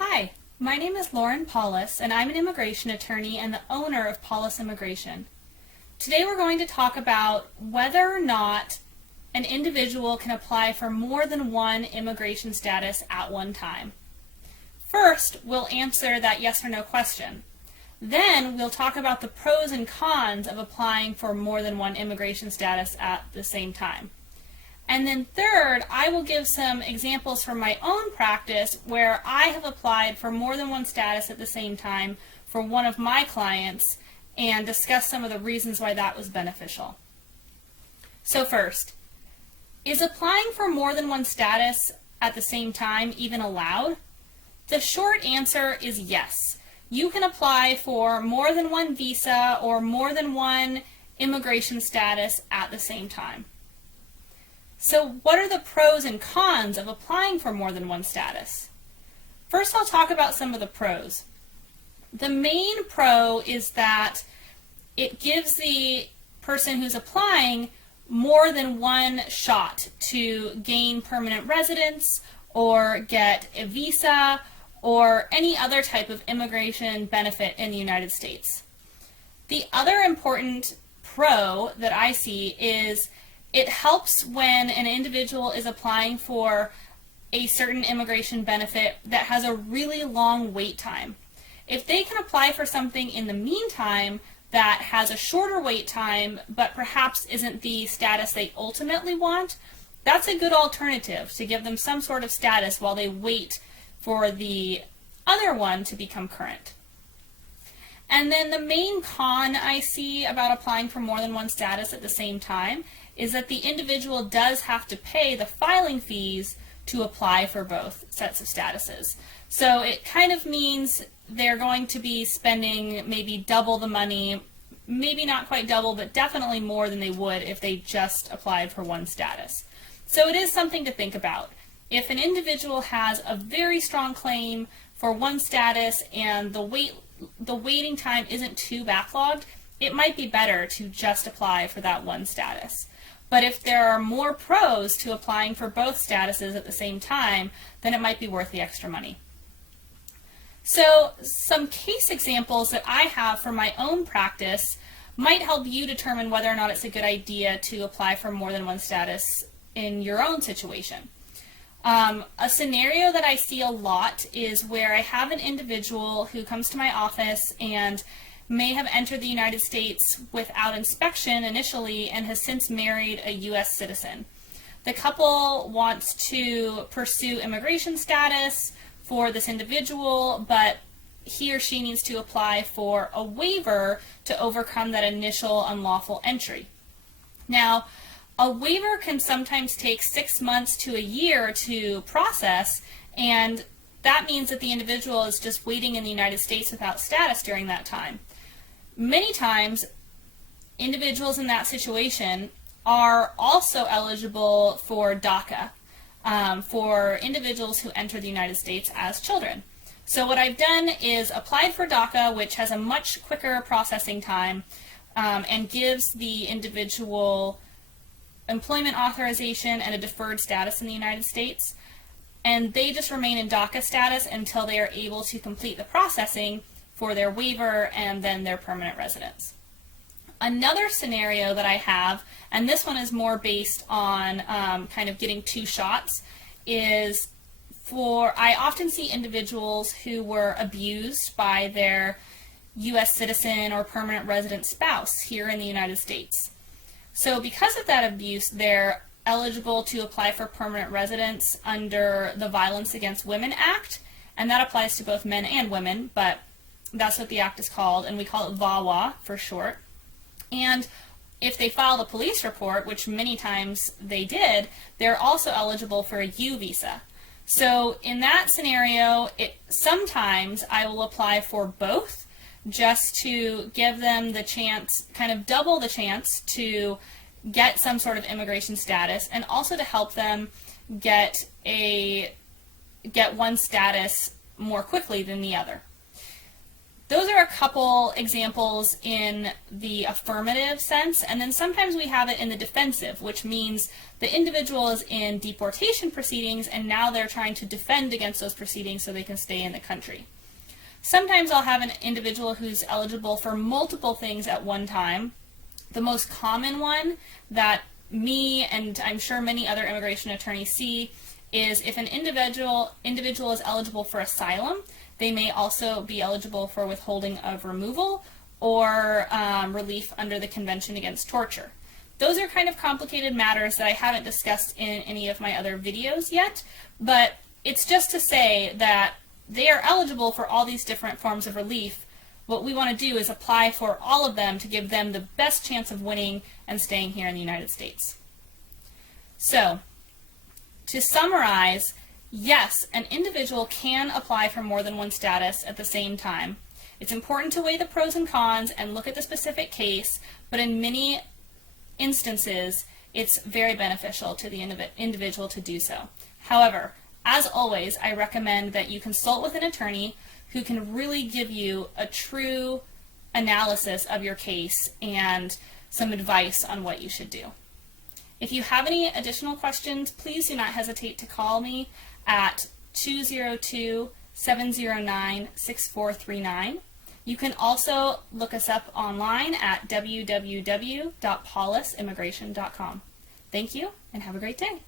Hi, my name is Lauren Paulus, and I'm an immigration attorney and the owner of Paulus Immigration. Today we're going to talk about whether or not an individual can apply for more than one immigration status at one time. First, we'll answer that yes or no question. Then we'll talk about the pros and cons of applying for more than one immigration status at the same time. And then third, I will give some examples from my own practice where I have applied for more than one status at the same time for one of my clients and discuss some of the reasons why that was beneficial. So first, is applying for more than one status at the same time even allowed? The short answer is yes. You can apply for more than one visa or more than one immigration status at the same time. So what are the pros and cons of applying for more than one status? First, I'll talk about some of the pros. The main pro is that it gives the person who's applying more than one shot to gain permanent residence or get a visa or any other type of immigration benefit in the United States. The other important pro that I see is it helps when an individual is applying for a certain immigration benefit that has a really long wait time. If they can apply for something in the meantime that has a shorter wait time but perhaps isn't the status they ultimately want, that's a good alternative to give them some sort of status while they wait for the other one to become current. And then the main con I see about applying for more than one status at the same time is that the individual does have to pay the filing fees to apply for both sets of statuses. So it kind of means they're going to be spending maybe double the money, maybe not quite double, but definitely more than they would if they just applied for one status. So it is something to think about. If an individual has a very strong claim for one status and the waiting time isn't too backlogged, it might be better to just apply for that one status. But if there are more pros to applying for both statuses at the same time, then it might be worth the extra money. So some case examples that I have for my own practice might help you determine whether or not it's a good idea to apply for more than one status in your own situation. A scenario that I see a lot is where I have an individual who comes to my office and may have entered the United States without inspection initially and has since married a U.S. citizen. The couple wants to pursue immigration status for this individual, but he or she needs to apply for a waiver to overcome that initial unlawful entry. Now, a waiver can sometimes take 6 months to a year to process, and that means that the individual is just waiting in the United States without status during that time. Many times, individuals in that situation are also eligible for DACA, for individuals who enter the United States as children. So what I've done is applied for DACA, which has a much quicker processing time and gives the individual employment authorization and a deferred status in the United States. And they just remain in DACA status until they are able to complete the processing for their waiver and then their permanent residence. Another scenario that I have, and this one is more based on kind of getting two shots, is I often see individuals who were abused by their U.S. citizen or permanent resident spouse here in the United States. So because of that abuse, they're eligible to apply for permanent residence under the Violence Against Women Act, and that applies to both men and women, but that's what the act is called, and we call it VAWA for short. And if they filed a police report, which many times they did, they're also eligible for a U visa. So in that scenario, sometimes I will apply for both just to give them the chance, kind of double the chance to get some sort of immigration status, and also to help them get one status more quickly than the other. Those are a couple examples in the affirmative sense, and then sometimes we have it in the defensive, which means the individual is in deportation proceedings and now they're trying to defend against those proceedings so they can stay in the country. Sometimes I'll have an individual who's eligible for multiple things at one time. The most common one that me and I'm sure many other immigration attorneys see is if an individual is eligible for asylum, they may also be eligible for withholding of removal or relief under the Convention Against Torture. Those are kind of complicated matters that I haven't discussed in any of my other videos yet, but it's just to say that they are eligible for all these different forms of relief. What we want to do is apply for all of them to give them the best chance of winning and staying here in the United States. So, to summarize, yes, an individual can apply for more than one status at the same time. It's important to weigh the pros and cons and look at the specific case, but in many instances, it's very beneficial to the individual to do so. However, as always, I recommend that you consult with an attorney who can really give you a true analysis of your case and some advice on what you should do. If you have any additional questions, please do not hesitate to call me at 202-709-6439. You can also look us up online at www.paulisimmigration.com. Thank you, and have a great day.